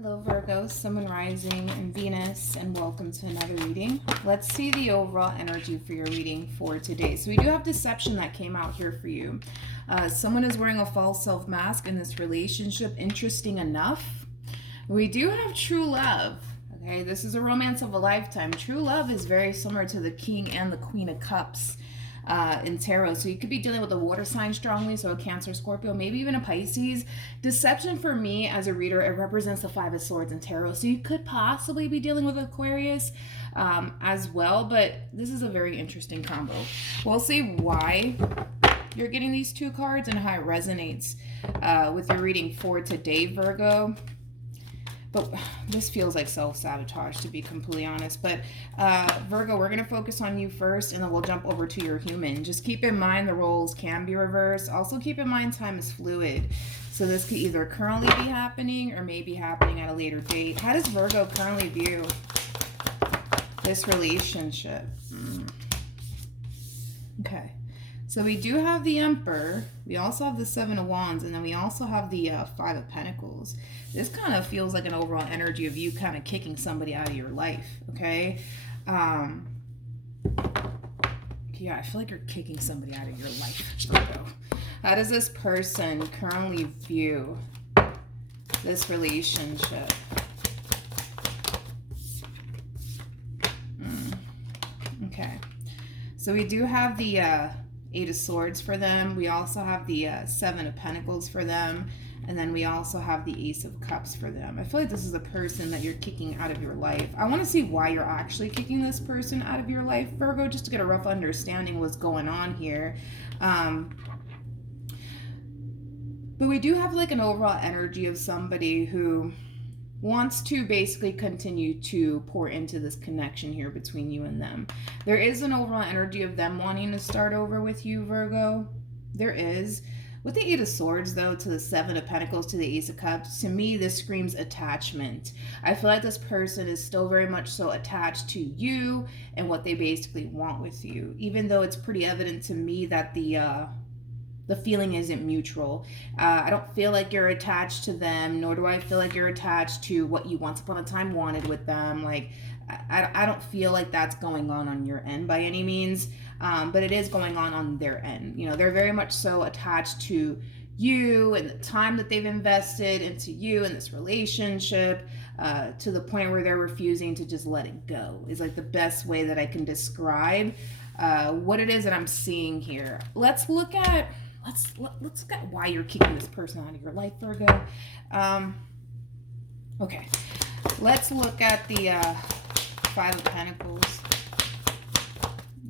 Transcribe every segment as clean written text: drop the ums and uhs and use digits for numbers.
Hello Virgo, Sun, Moon, Rising, and Venus, and welcome to another reading. Let's see the overall energy for your reading for today. So we do have deception that came out here for you. Someone is wearing a false self mask in this relationship, interesting enough. We do have true love. Okay, this is a romance of a lifetime. True love is very similar to the King and the Queen of Cups in tarot. So you could be dealing with a water sign strongly, so a Cancer, Scorpio, maybe even a Pisces. Deception for me as a reader, it represents the Five of Swords in tarot. So you could possibly be dealing with Aquarius as well, but this is a very interesting combo. We'll see why you're getting these two cards and how it resonates with your reading for today, Virgo. But this feels like self-sabotage, to be completely honest. But Virgo, we're going to focus on you first, and then we'll jump over to your human. Just keep in mind the roles can be reversed. Also keep in mind time is fluid. So this could either currently be happening or may be happening at a later date. How does Virgo currently view this relationship? Okay. So we do have the Emperor, we also have the Seven of Wands, and then we also have the Five of Pentacles. This kind of feels like an overall energy of you kind of kicking somebody out of your life, okay? Yeah, I feel like you're kicking somebody out of your life, Virgo. How does this person currently view this relationship? Okay. So we do have the Eight of Swords for them. We also have the Seven of Pentacles for them. And then we also have the Ace of Cups for them. I feel like this is a person that you're kicking out of your life. I want to see why you're actually kicking this person out of your life, Virgo, just to get a rough understanding of what's going on here. But we do have like an overall energy of somebody who wants to basically continue to pour into this connection here between you and them. There is an overall energy of them wanting to start over with you, Virgo. There is. With the Eight of Swords, though, to the Seven of Pentacles, to the Ace of Cups, to me, this screams attachment. I feel like this person is still very much so attached to you and what they basically want with you, even though it's pretty evident to me that the feeling isn't mutual. I don't feel like you're attached to them, nor do I feel like you're attached to what you once upon a time wanted with them. Like, I don't feel like that's going on your end by any means, but it is going on their end. You know, they're very much so attached to you and the time that they've invested into you and this relationship, to the point where they're refusing to just let it go is like the best way that I can describe what it is that I'm seeing here. Let's look at why you're kicking this person out of your life, Virgo. Okay, let's look at the Five of Pentacles.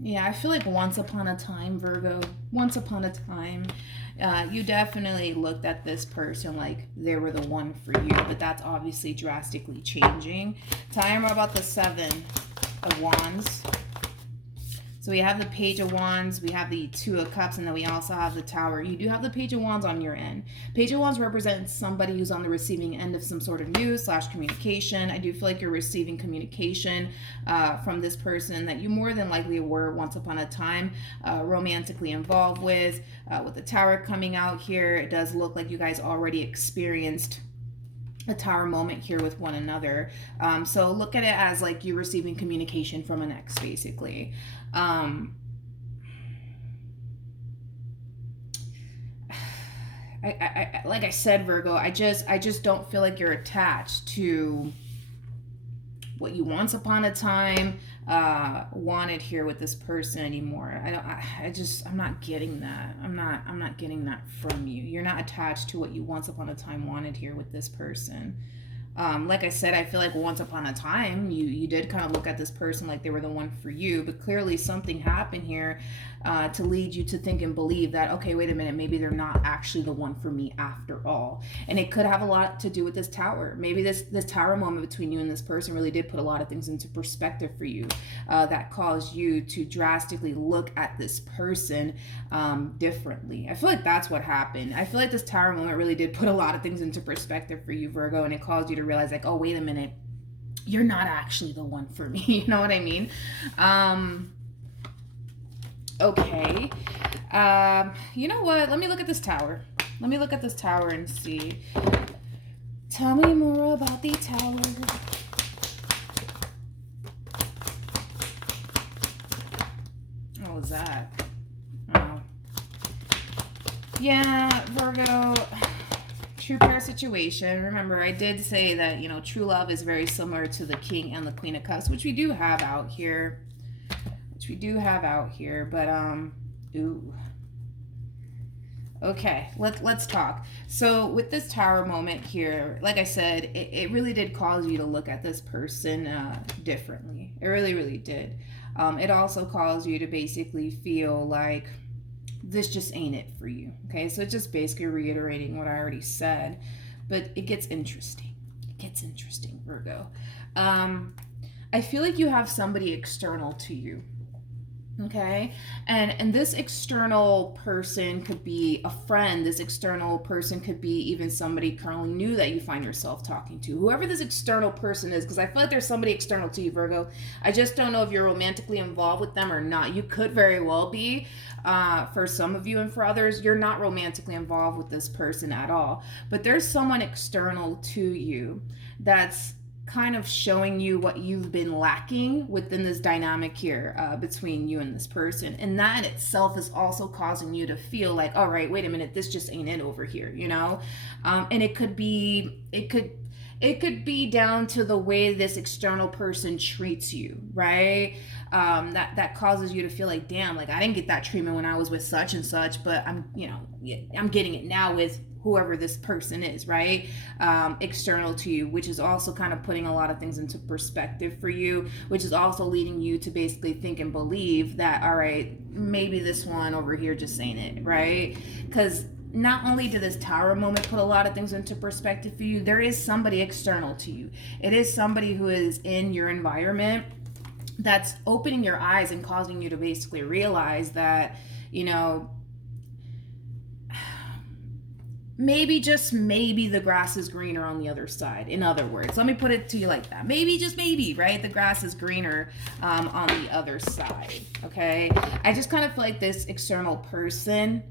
Yeah, I feel like once upon a time, Virgo, once upon a time, you definitely looked at this person like they were the one for you, but that's obviously drastically changing. Tell me more about the Seven of Wands. So we have the Page of Wands, we have the Two of Cups, and then we also have the Tower. You do have the Page of Wands on your end. Page of Wands represents somebody who's on the receiving end of some sort of news / communication. I do feel like you're receiving communication from this person that you more than likely were once upon a time romantically involved with. With the Tower coming out here, it does look like you guys already experienced a Tower moment here with one another. So look at it as like you're receiving communication from an ex, basically. Like I said, Virgo, I just don't feel like you're attached to what you once upon a time wanted here with this person anymore. I'm not getting that. I'm not getting that from you. You're not attached to what you once upon a time wanted here with this person. Like I said, I feel like once upon a time, you did kind of look at this person like they were the one for you, but clearly something happened here to lead you to think and believe that, okay, wait a minute, maybe they're not actually the one for me after all. And it could have a lot to do with this Tower. Maybe this Tower moment between you and this person really did put a lot of things into perspective for you that caused you to drastically look at this person differently. I feel like that's what happened. I feel like this Tower moment really did put a lot of things into perspective for you, Virgo, and it caused you to realize like, oh, wait a minute, you're not actually the one for me. You know what I mean? Okay. You know what? Let me look at this Tower. Let me look at this Tower and see. Tell me more about the Tower. What was that? Oh. Yeah, Virgo. True pair situation. Remember, I did say that, you know, true love is very similar to the King and the Queen of Cups, which we do have out here. But, ooh. Okay, let's talk. So with this Tower moment here, like I said, it really did cause you to look at this person differently. It really, really did. It also caused you to basically feel like this just ain't it for you. Okay, so it's just basically reiterating what I already said, but it gets interesting. Virgo. I feel like you have somebody external to you. Okay, and this external person could be a friend. This external person could be even somebody currently new that you find yourself talking to. Whoever this external person is, because I feel like there's somebody external to you, Virgo. I just don't know if you're romantically involved with them or not. You could very well be. For some of you, and for others, you're not romantically involved with this person at all. But there's someone external to you that's kind of showing you what you've been lacking within this dynamic here between you and this person, and that in itself is also causing you to feel like, all right, wait a minute, this just ain't it over here, you know. And it could be down to the way this external person treats you, right? That causes you to feel like, damn, like I didn't get that treatment when I was with such and such, but I'm getting it now with whoever this person is, right? External to you, which is also kind of putting a lot of things into perspective for you, which is also leading you to basically think and believe that, all right, maybe this one over here just ain't it, right? Because not only did this Tower moment put a lot of things into perspective for you, there is somebody external to you. It is somebody who is in your environment that's opening your eyes and causing you to basically realize that, you know, maybe, just maybe, the grass is greener on the other side. In other words, let me put it to you like that. Maybe, just maybe, right? The grass is greener on the other side, okay? I just kind of feel like this external person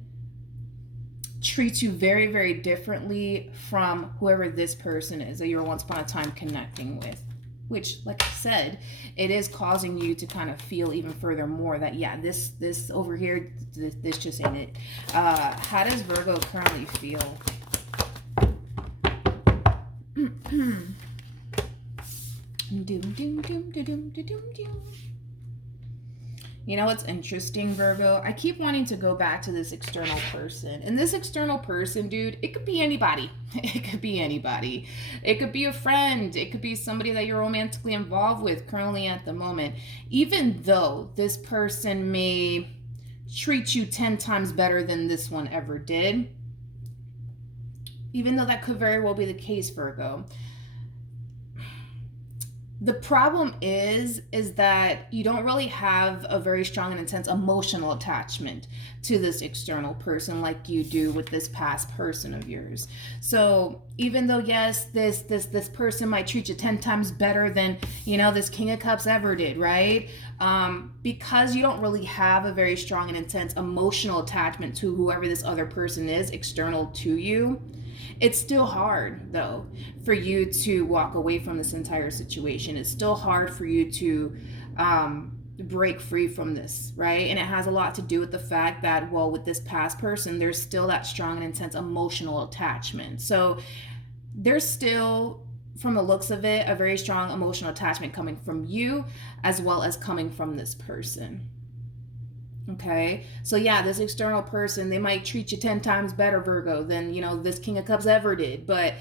treats you very, very differently from whoever this person is that you were once upon a time connecting with. Which, like I said, it is causing you to kind of feel even further more that, yeah, this over here, this just ain't it. How does Virgo currently feel? You know what's interesting, Virgo? I keep wanting to go back to this external person. And this external person, dude, it could be anybody. It could be anybody. It could be a friend. It could be somebody that you're romantically involved with currently at the moment. Even though this person may treat you 10 times better than this one ever did, even though that could very well be the case, Virgo. The problem is that you don't really have a very strong and intense emotional attachment to this external person like you do with this past person of yours. So even though, yes, this person might treat you 10 times better than, you know, this King of Cups ever did, right? Because you don't really have a very strong and intense emotional attachment to whoever this other person is external to you, it's still hard, though, for you to walk away from this entire situation. It's still hard for you to break free from this, right? And it has a lot to do with the fact that, well, with this past person, there's still that strong and intense emotional attachment. So there's still, from the looks of it, a very strong emotional attachment coming from you as well as coming from this person. Okay, so yeah, this external person, they might treat you 10 times better, Virgo, than, you know, this King of Cups ever did. But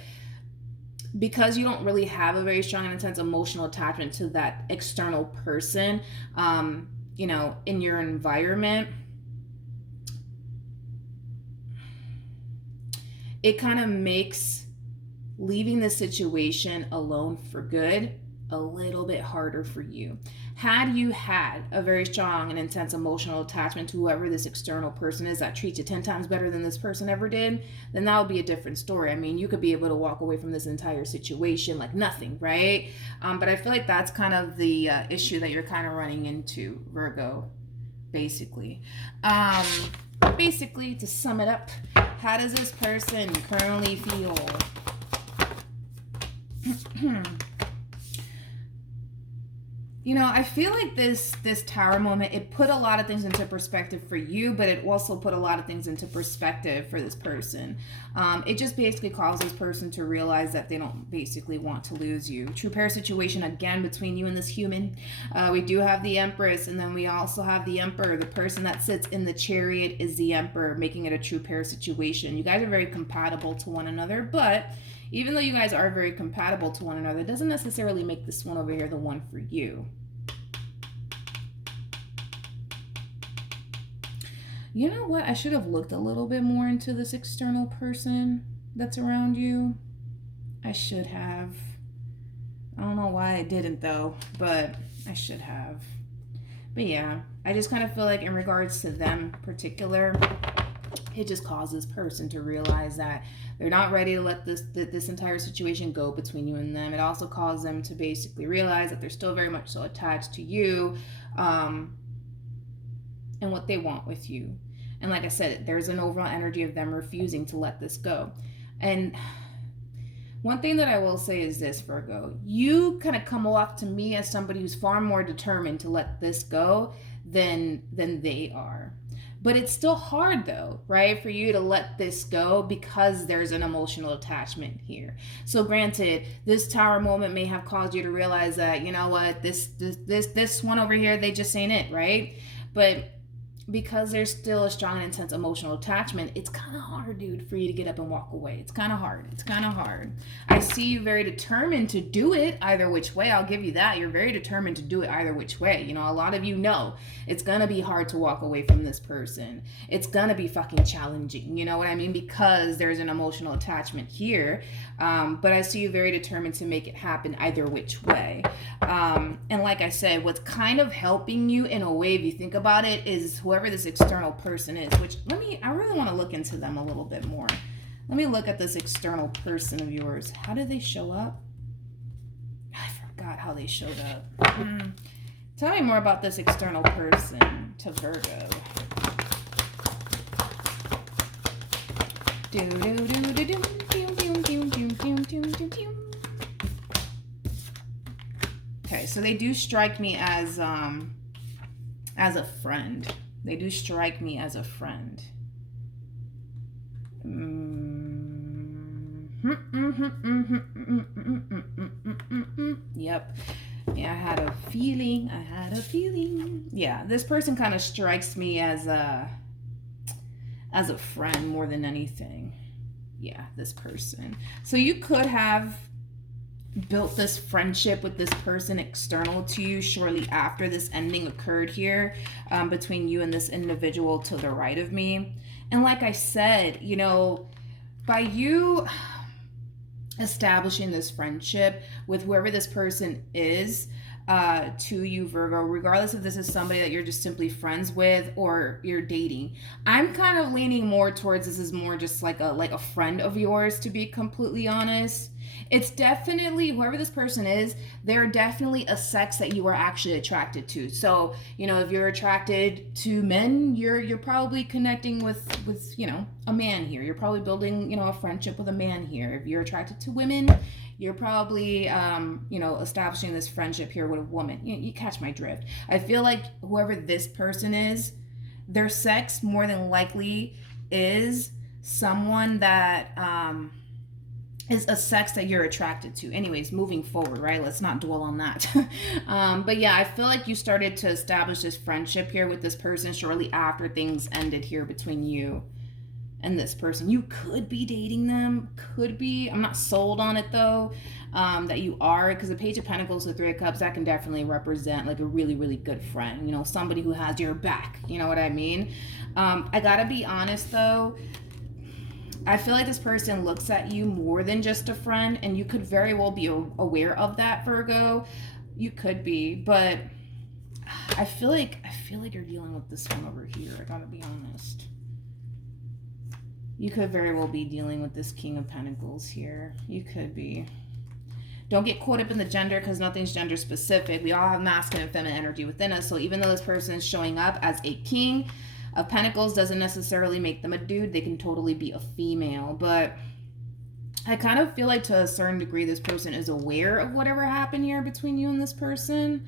because you don't really have a very strong and intense emotional attachment to that external person, you know, in your environment, it kind of makes leaving the situation alone for good a little bit harder for you. Had you had a very strong and intense emotional attachment to whoever this external person is that treats you 10 times better than this person ever did, then that would be a different story. I mean, you could be able to walk away from this entire situation like nothing, right? But I feel like that's kind of the issue that you're kind of running into, Virgo, basically. Basically, to sum it up, how does this person currently feel? You know, I feel like this Tower moment, it put a lot of things into perspective for you, but it also put a lot of things into perspective for this person. It just basically calls this person to realize that they don't basically want to lose you. True pair situation again between you and this human. We do have the Empress, and then we also have the Emperor. The person that sits in the Chariot is the Emperor, making it a true pair situation. You guys are very compatible to one another, but even though you guys are very compatible to one another, it doesn't necessarily make this one over here the one for you. You know what? I should have looked a little bit more into this external person that's around you. I should have. I don't know why I didn't though, but I should have. But yeah, I just kind of feel like in regards to them in particular, it just causes this person to realize that they're not ready to let this entire situation go between you and them. It also causes them to basically realize that they're still very much so attached to you, and what they want with you. And like I said, there's an overall energy of them refusing to let this go. And one thing that I will say is this, Virgo, you kind of come off to me as somebody who's far more determined to let this go than they are. But it's still hard though, right, for you to let this go because there's an emotional attachment here. So granted, this Tower moment may have caused you to realize that, you know what, this one over here, they just ain't it, right? But because there's still a strong and intense emotional attachment, it's kind of hard, dude, for you to get up and walk away. It's kind of hard. It's kind of hard. I see you very determined to do it either which way. I'll give you that. You're very determined to do it either which way. You know, a lot of you know it's going to be hard to walk away from this person. It's going to be fucking challenging. You know what I mean? Because there's an emotional attachment here. But I see you very determined to make it happen either which way. And like I said, what's kind of helping you in a way, if you think about it, is whoever this external person is, which I really want to look into them a little bit more. Let me look at this external person of yours. How did they show up? I forgot how they showed up. Tell me more about this external person to Virgo. Okay, so they do strike me as a friend. They do strike me as a friend. Yep. Yeah, I had a feeling. Yeah, this person kind of strikes me as a friend more than anything. Yeah, this person. So you could have built this friendship with this person external to you shortly after this ending occurred here, between you and this individual to the right of me. And like I said, you know, by you establishing this friendship with whoever this person is, to you, Virgo, regardless if this is somebody that you're just simply friends with or you're dating, I'm kind of leaning more towards this is more just like a friend of yours, to be completely honest. It's definitely, whoever this person is, they're definitely a sex that you are actually attracted to. So, you know, if you're attracted to men, you're probably connecting with you know, a man here. You're probably building, you know, a friendship with a man here. If you're attracted to women, you're probably, you know, establishing this friendship here with a woman. You catch my drift. I feel like whoever this person is, their sex more than likely is someone that is a sex that you're attracted to. Anyways, moving forward, right? Let's not dwell on that. But yeah, I feel like you started to establish this friendship here with this person shortly after things ended here between you and this person. You could be dating them, could be. I'm not sold on it though, that you are, because the Page of Pentacles, the Three of Cups, that can definitely represent like a really, really good friend. You know, somebody who has your back. You know what I mean? I gotta be honest though, I feel like this person looks at you more than just a friend, and you could very well be aware of that, Virgo. You could be, but I feel like you're dealing with this one over here. I gotta be honest. You could very well be dealing with this King of Pentacles here. You could be. Don't get caught up in the gender, because nothing's gender specific. We all have masculine and feminine energy within us. So even though this person is showing up as a King of Pentacles, doesn't necessarily make them a dude. They can totally be a female. But I kind of feel like to a certain degree this person is aware of whatever happened here between you and this person.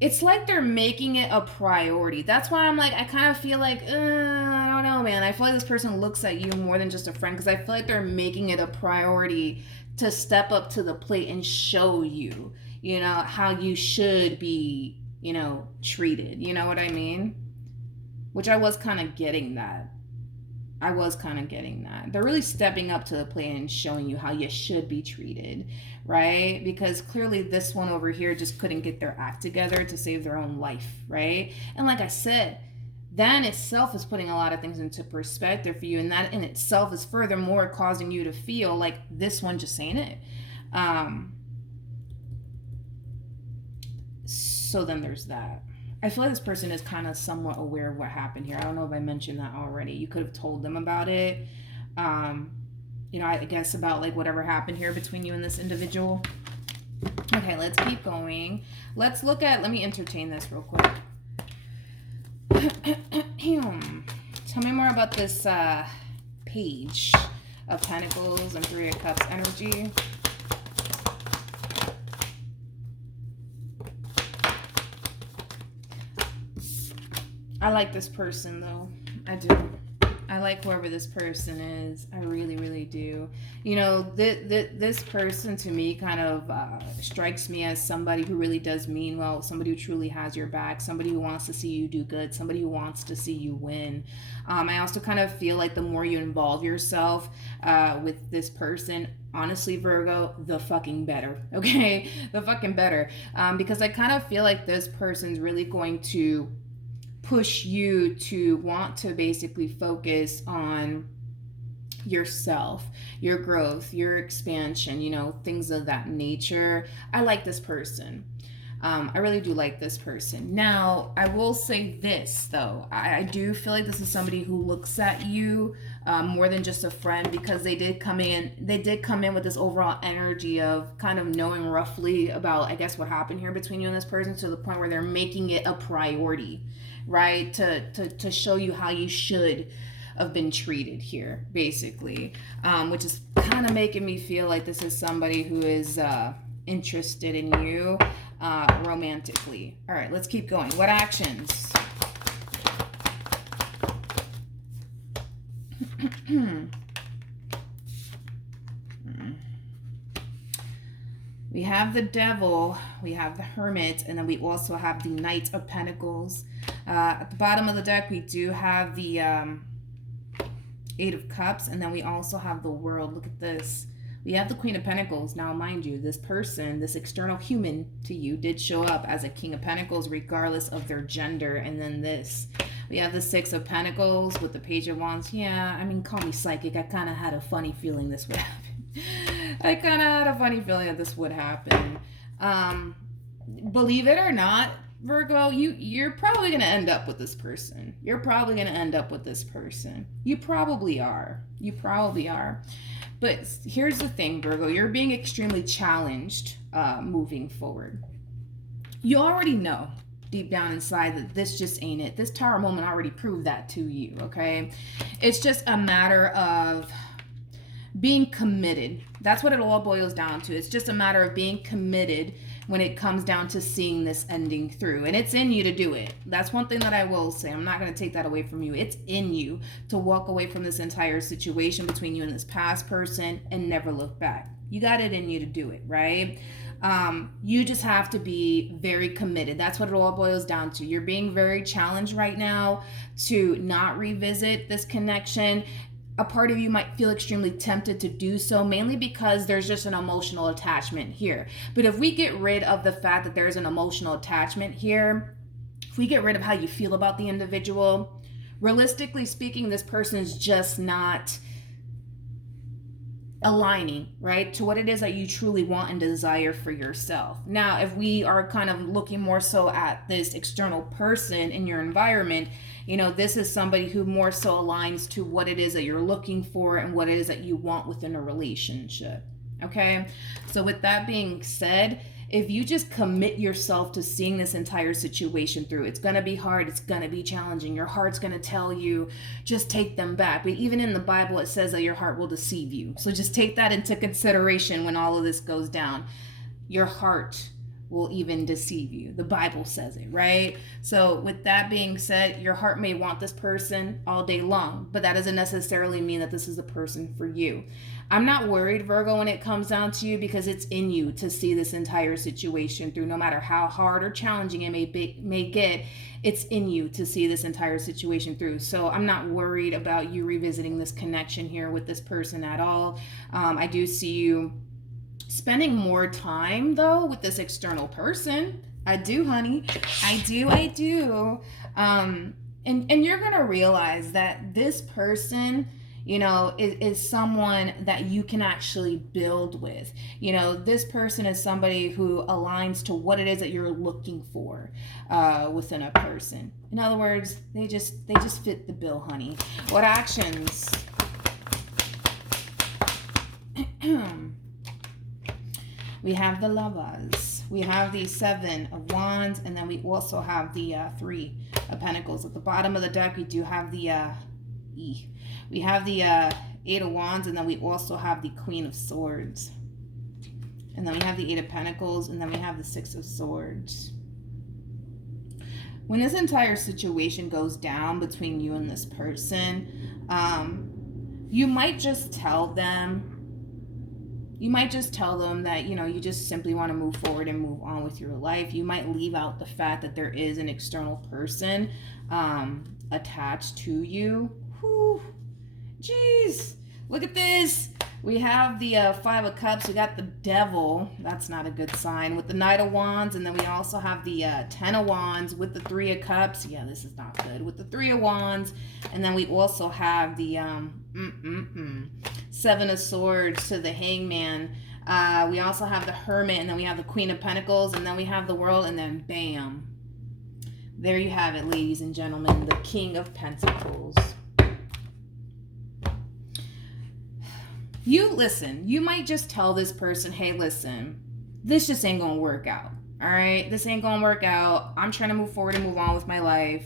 It's like they're making it a priority. That's why I'm like, I kind of feel like, I don't know, man. I feel like this person looks at you more than just a friend, because I feel like they're making it a priority to step up to the plate and show you, you know, how you should be, you know, treated. You know what I mean? Which I was kind of getting that. They're really stepping up to the plate and showing you how you should be treated, right? Because clearly this one over here just couldn't get their act together to save their own life, right? And like I said, that in itself is putting a lot of things into perspective for you, and that in itself is furthermore causing you to feel like this one just ain't it. So then there's that. I feel like this person is kind of somewhat aware of what happened here. I don't know if I mentioned that already. You could have told them about it. You know, I guess about like whatever happened here between you and this individual. Okay, let's keep going. Let me entertain this real quick. Tell me more about this Page of Pentacles and Three of Cups energy. I like this person, though. I do. I like whoever this person is. I really, really do. You know, this person to me kind of strikes me as somebody who really does mean well, somebody who truly has your back, somebody who wants to see you do good, somebody who wants to see you win. I also kind of feel like the more you involve yourself with this person, honestly, Virgo, the fucking better, okay? The fucking better. Because I kind of feel like this person's really going to push you to want to basically focus on yourself, your growth, your expansion, you know, things of that nature. I like this person. I really do like this person. Now, I will say this, though. I do feel like this is somebody who looks at you more than just a friend, because they did come in with this overall energy of kind of knowing roughly about, I guess, what happened here between you and this person, to the point where they're making it a priority, right? To show you how you should have been treated here, basically. Which is kind of making me feel like this is somebody who is interested in you romantically. All right, let's keep going. What actions? We have the Devil, we have the Hermit, and then we also have the Knight of Pentacles. At the bottom of the deck, we do have the Eight of Cups, and then we also have the World. Look at this. We have the Queen of Pentacles. Now, mind you, this person, this external human to you, did show up as a King of Pentacles regardless of their gender. And then this. We have the Six of Pentacles with the Page of Wands. Yeah, I mean, call me psychic. I kind of had a funny feeling this would happen. I kind of had a funny feeling that this would happen. Believe it or not, Virgo, you're probably going to end up with this person. You probably are. But here's the thing, Virgo. You're being extremely challenged moving forward. You already know deep down inside that this just ain't it. This Tower moment already proved that to you, okay? It's just a matter of being committed. That's what it all boils down to. It's just a matter of being committed when it comes down to seeing this ending through. And it's in you to do it. That's one thing that I will say. I'm not going to take that away from you. It's in you to walk away from this entire situation between you and this past person and never look back. You got it in you to do it, right? You just have to be very committed. That's what it all boils down to. You're being very challenged right now to not revisit this connection. A part of you might feel extremely tempted to do so, mainly because there's just an emotional attachment here. But if we get rid of the fact that there's an emotional attachment here, if we get rid of how you feel about the individual, realistically speaking, this person is just not aligning, right, to what it is that you truly want and desire for yourself. Now, if we are kind of looking more so at this external person in your environment, you know, this is somebody who more so aligns to what it is that you're looking for and what it is that you want within a relationship. Okay, so with that being said, if you just commit yourself to seeing this entire situation through, it's going to be hard. It's going to be challenging. Your heart's going to tell you, just take them back. But even in the Bible, it says that your heart will deceive you. So just take that into consideration when all of this goes down. Your heart will even deceive you. The Bible says it, right? So with that being said, your heart may want this person all day long, but that doesn't necessarily mean that this is the person for you. I'm not worried, Virgo, when it comes down to you, because it's in you to see this entire situation through. No matter how hard or challenging it may get, it's in you to see this entire situation through. So I'm not worried about you revisiting this connection here with this person at all. I do see you spending more time though with this external person. I do, honey. I do. And you're gonna realize that this person, you know, is someone that you can actually build with. You know, this person is somebody who aligns to what it is that you're looking for within a person. In other words, they just fit the bill, honey. What actions? We have the Lovers. We have the Seven of Wands, and then we also have the Three of Pentacles. At the bottom of the deck, we do have the we have the Eight of Wands, and then we also have the Queen of Swords. And then we have the Eight of Pentacles, and then we have the Six of Swords. When this entire situation goes down between you and this person, you might just tell them, that, you know, you just simply want to move forward and move on with your life. You might leave out the fact that there is an external person attached to you. Whew. Jeez. Look at this. We have the Five of Cups. We got the Devil. That's not a good sign. With the Knight of Wands. And then we also have the Ten of Wands with the Three of Cups. Yeah, this is not good. With the Three of Wands. And then we also have the Seven of Swords to the Hangman. We also have the Hermit. And then we have the Queen of Pentacles. And then we have the World. And then bam. There you have it, ladies and gentlemen. The King of Pentacles. You might just tell this person, hey, listen, this just ain't gonna work out. All right, this ain't gonna work out. I'm trying to move forward and move on with my life.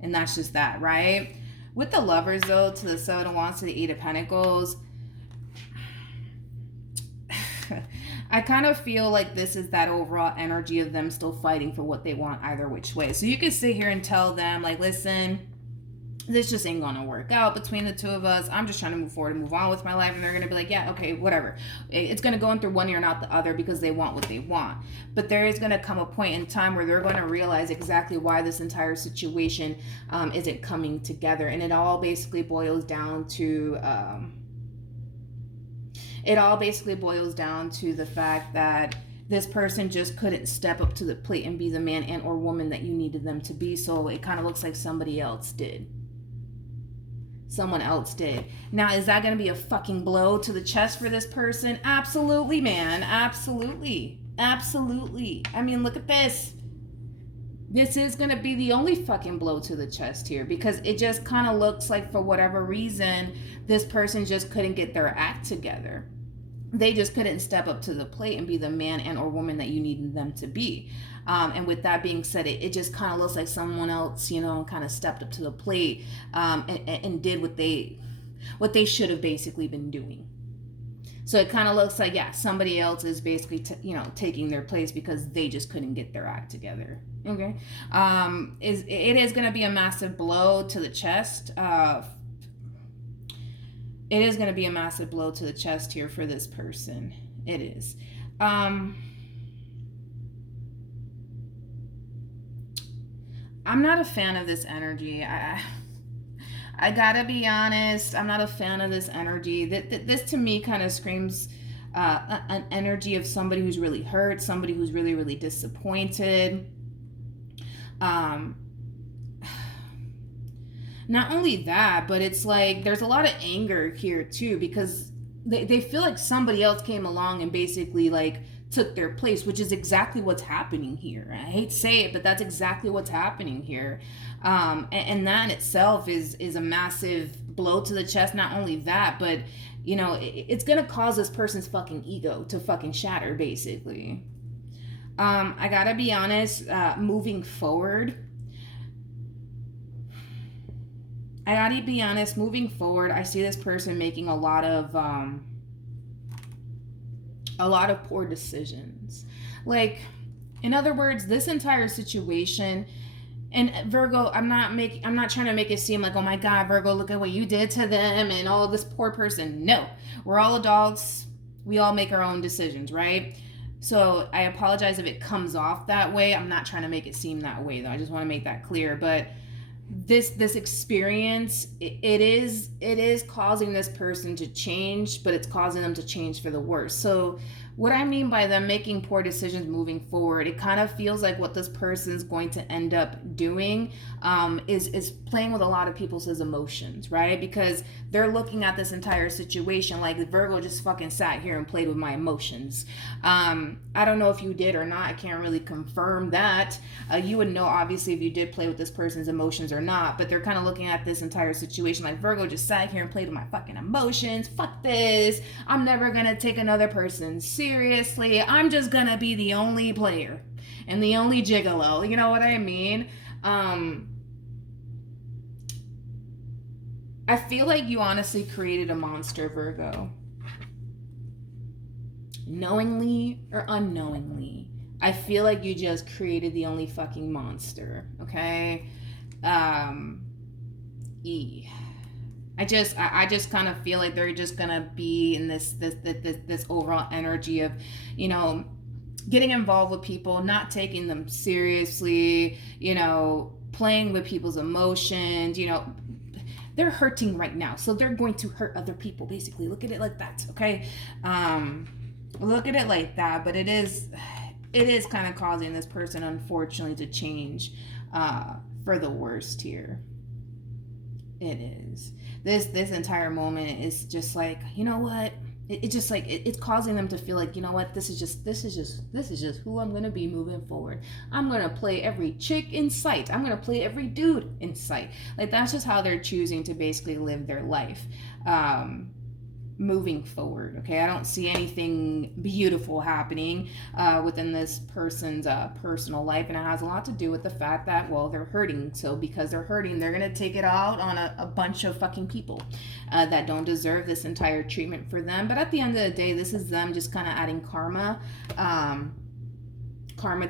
And that's just that, right? With the Lovers, though, to the Seven of Wands, to the Eight of Pentacles, I kind of feel like this is that overall energy of them still fighting for what they want either which way. So you could sit here and tell them, like, listen, this just ain't gonna work out between the two of us. I'm just trying to move forward and move on with my life. And they're gonna be like, yeah, okay, whatever. It's gonna go in through one ear, not the other, because they want what they want. But there is gonna come a point in time where they're gonna realize exactly why this entire situation isn't coming together. And it all basically boils down to the fact that this person just couldn't step up to the plate and be the man and or woman that you needed them to be. So it kind of looks like somebody else did. Someone else did. Now, is that going to be a fucking blow to the chest for this person? Absolutely, man. Absolutely. Absolutely. I mean, look at this. This is going to be the only fucking blow to the chest here, because it just kind of looks like for whatever reason, this person just couldn't get their act together. They just couldn't step up to the plate and be the man and or woman that you needed them to be. And with that being said, it just kind of looks like someone else, you know, kind of stepped up to the plate and did what they should have basically been doing. So it kind of looks like, yeah, somebody else is basically, taking their place because they just couldn't get their act together. Okay. It is going to be a massive blow to the chest. It is going to be a massive blow to the chest here for this person. It is. I'm not a fan of this energy. I gotta be honest. I'm not a fan of this energy. This to me kind of screams an energy of somebody who's really hurt, somebody who's really, really disappointed. Not only that, but it's like there's a lot of anger here too, because they feel like somebody else came along and basically like took their place, which is exactly what's happening here. I hate to say it, but that's exactly what's happening here. And that in itself is a massive blow to the chest. Not only that, but it's gonna cause this person's fucking ego to fucking shatter, basically. I gotta be honest, moving forward, I see this person making a lot of poor decisions. Like, in other words, this entire situation, and Virgo, I'm not trying to make it seem like, oh my God, Virgo, look at what you did to them and all this poor person. No, we're all adults. We all make our own decisions, right? So I apologize if it comes off that way. I'm not trying to make it seem that way, though. I just want to make that clear. But this experience, it is causing this person to change, but it's causing them to change for the worse. So what I mean by them making poor decisions moving forward, it kind of feels like what this person's going to end up doing is playing with a lot of people's emotions, right? Because they're looking at this entire situation like Virgo just fucking sat here and played with my emotions. I don't know if you did or not. I can't really confirm that. You would know, obviously, if you did play with this person's emotions or not, but they're kind of looking at this entire situation like, Virgo just sat here and played with my fucking emotions. Fuck this. I'm never gonna take another person seriously. I'm just gonna be the only player and the only gigolo. You know what I mean? I feel like you honestly created a monster, Virgo. Knowingly or unknowingly. I feel like you just created the only fucking monster, okay? I just kind of feel like they're just gonna be in this overall energy of, you know, getting involved with people, not taking them seriously, you know, playing with people's emotions, you know. They're hurting right now, so they're going to hurt other people, basically. Look at it like that, okay? Look at it like that, but it is kind of causing this person, unfortunately, to change for the worst here. It is. This entire moment is just like, you know what? It's just like it's causing them to feel like, you know what? This is just who I'm gonna be moving forward. I'm gonna play every chick in sight. I'm gonna play every dude in sight. Like, that's just how they're choosing to basically live their life. Moving forward, okay? I don't see anything beautiful happening within this person's personal life, and it has a lot to do with the fact that, well, they're hurting. So because they're hurting, they're gonna take it out on a bunch of fucking people that don't deserve this entire treatment for them. But at the end of the day, this is them just kind of adding karma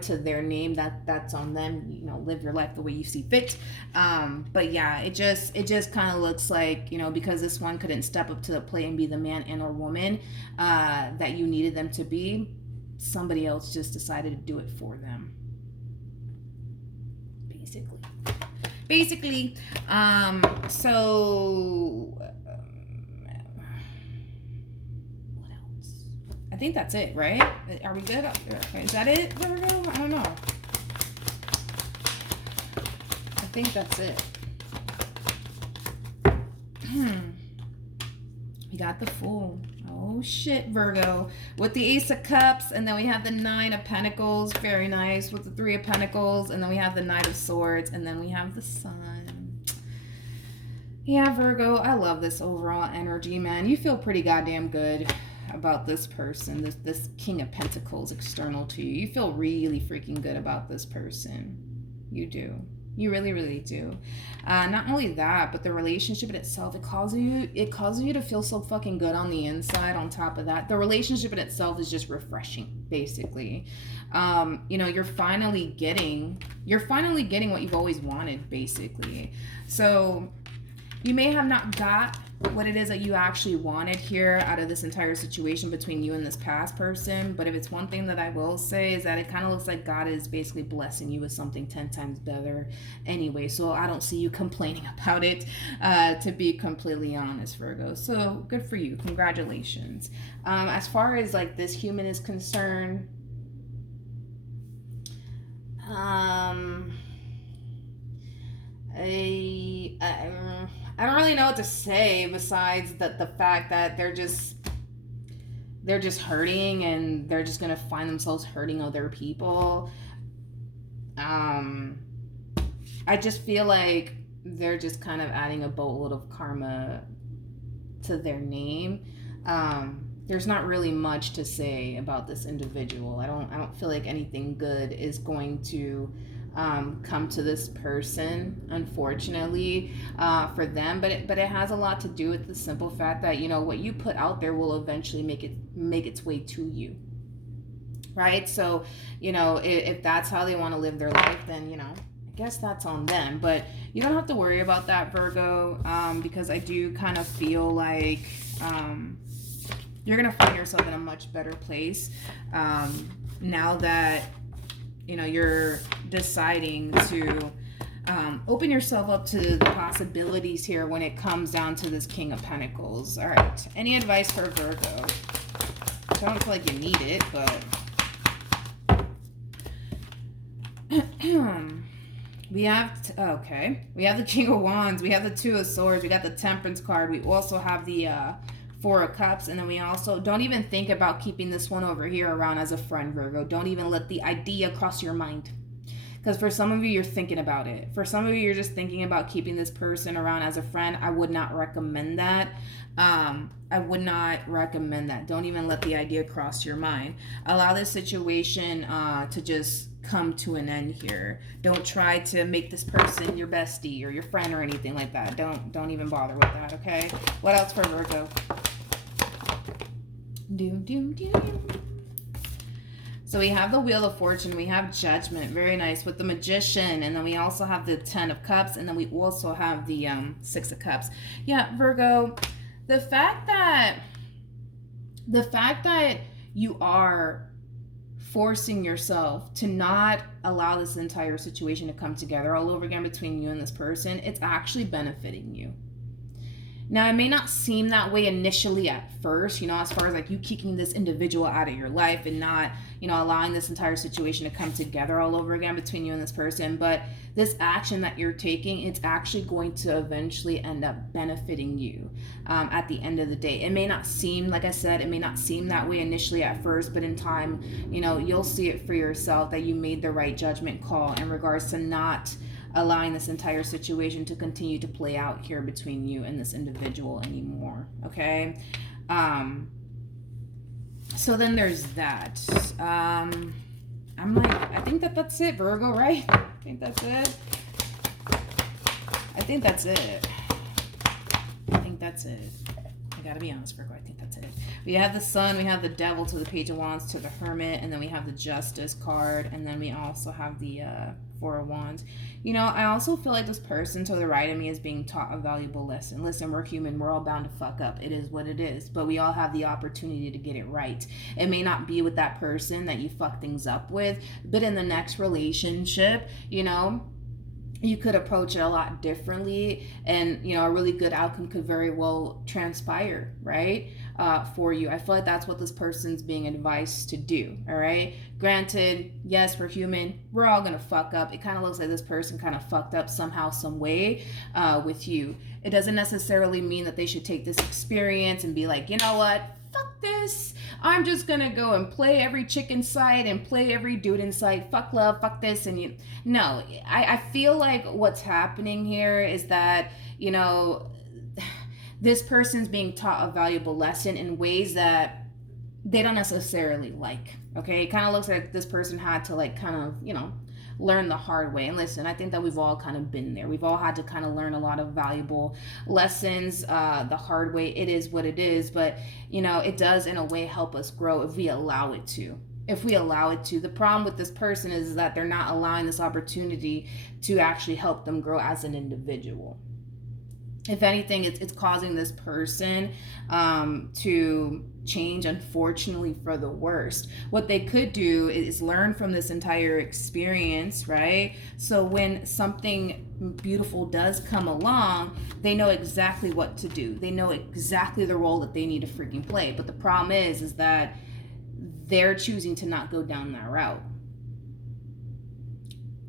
to their name. That's on them. You know, live your life the way you see fit. But yeah, it just kind of looks like, you know, because this one couldn't step up to the plate and be the man and or woman that you needed them to be, somebody else just decided to do it for them, basically. So I think that's it, right? Are we good? Okay, is that it, Virgo? I don't know. I think that's it. We got the Fool. Oh shit, Virgo. With the Ace of Cups, and then we have the Nine of Pentacles. Very nice. With the Three of Pentacles, and then we have the Knight of Swords, and then we have the Sun. Yeah, Virgo, I love this overall energy, man. You feel pretty goddamn good about this person, this King of Pentacles external to you. You feel really freaking good about this person. You do. You really, really do. Not only that, but the relationship in itself, it causes you to feel so fucking good on the inside. On top of that, the relationship in itself is just refreshing, basically. You know, you're finally getting what you've always wanted, basically. So you may have not got what it is that you actually wanted here out of this entire situation between you and this past person, but if it's one thing that I will say is that it kind of looks like God is basically blessing you with something 10 times better anyway. So I don't see you complaining about it, to be completely honest, Virgo. So good for you. Congratulations. As far as like this human is concerned, I don't really know what to say besides the fact that they're just hurting, and they're just gonna find themselves hurting other people. I just feel like they're just kind of adding a boatload of karma to their name. there's not really much to say about this individual. I don't feel like anything good is going to come to this person, unfortunately, for them. But it has a lot to do with the simple fact that, you know, what you put out there will eventually make its way to you, right? So, you know, if that's how they want to live their life, then, you know, I guess that's on them. But you don't have to worry about that, Virgo, because I do kind of feel like you're gonna find yourself in a much better place now that, you know, you're deciding to open yourself up to the possibilities here when it comes down to this King of Pentacles. All right, any advice for Virgo? I don't feel like you need it, but we have we have the King of Wands, we have the Two of Swords, we got the Temperance card, we also have the Four of Cups, and then we also don't even think about keeping this one over here around as a friend, Virgo. Don't even let the idea cross your mind, because for some of you, you're thinking about it. For some of you, you're just thinking about keeping this person around as a friend. I would not recommend that. I would not recommend that. Don't even let the idea cross your mind. Allow this situation to just come to an end here. Don't try to make this person your bestie or your friend or anything like that. Don't even bother with that, okay? What else for Virgo? So we have the Wheel of Fortune, we have Judgment, very nice, with the Magician, and then we also have the Ten of Cups, and then we also have the Six of Cups. Yeah, Virgo, the fact that you are forcing yourself to not allow this entire situation to come together all over again between you and this person, it's actually benefiting you. Now, it may not seem that way initially at first, you know, as far as like you kicking this individual out of your life and not, you know, allowing this entire situation to come together all over again between you and this person. But this action that you're taking, it's actually going to eventually end up benefiting you at the end of the day. It may not seem, like I said, it may not seem that way initially at first, but in time, you know, you'll see it for yourself that you made the right judgment call in regards to not allowing this entire situation to continue to play out here between you and this individual anymore, okay? So then there's that. I'm like, I think that's it, Virgo, right? I think that's it. I think that's it. I gotta be honest, Virgo, I think that's it. We have the Sun, we have the Devil to the Page of Wands to the Hermit, and then we have the Justice card, and then we also have the Four of Wands. You know, I also feel like this person to the right of me is being taught a valuable lesson. Listen, we're human. We're all bound to fuck up. It is what it is. But we all have the opportunity to get it right. It may not be with that person that you fuck things up with, but in the next relationship, you know, you could approach it a lot differently, and, you know, a really good outcome could very well transpire, right, for you. I feel like that's what this person's being advised to do, all right? Granted, yes, we're human. We're all going to fuck up. It kind of looks like this person kind of fucked up somehow, some way with you. It doesn't necessarily mean that they should take this experience and be like, you know what? Fuck this. I'm just gonna go and play every chick in sight and play every dude in sight. Fuck love, fuck this. And you, no, I feel like what's happening here is that, you know, this person's being taught a valuable lesson in ways that they don't necessarily like. Okay, it kind of looks like this person had to, like, kind of, you know, learn the hard way. And listen, I think that we've all kind of been there. We've all had to kind of learn a lot of valuable lessons the hard way. It is what it is, but, you know, it does in a way help us grow if we allow it to. If we allow it to. The problem with this person is that they're not allowing this opportunity to actually help them grow as an individual. If anything, it's causing this person to change, unfortunately, for the worst. What they could do is learn from this entire experience, right? So when something beautiful does come along, they know exactly what to do. They know exactly the role that they need to freaking play. But the problem is that they're choosing to not go down that route.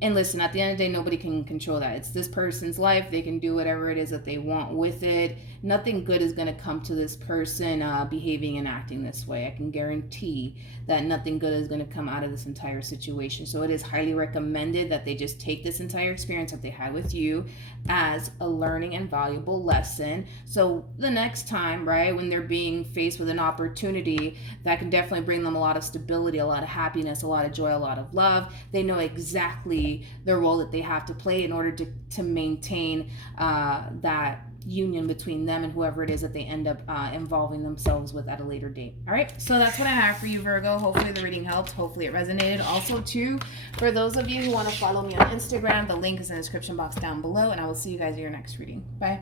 And listen, at the end of the day, nobody can control that. It's this person's life. They can do whatever it is that they want with it. nothing good is going to come to this person behaving and acting this way. I can guarantee that nothing good is going to come out of this entire situation. So it is highly recommended that they just take this entire experience that they had with you as a learning and valuable lesson. So the next time, right, when they're being faced with an opportunity that can definitely bring them a lot of stability, a lot of happiness, a lot of joy, a lot of love, they know exactly the role that they have to play in order to maintain that union between them and whoever it is that they end up involving themselves with at a later date. All right, so that's what I have for you, Virgo. Hopefully the reading helped. Hopefully it resonated. Also, too, for those of you who want to follow me on Instagram, the link is in the description box down below, and I will see you guys in your next reading. Bye.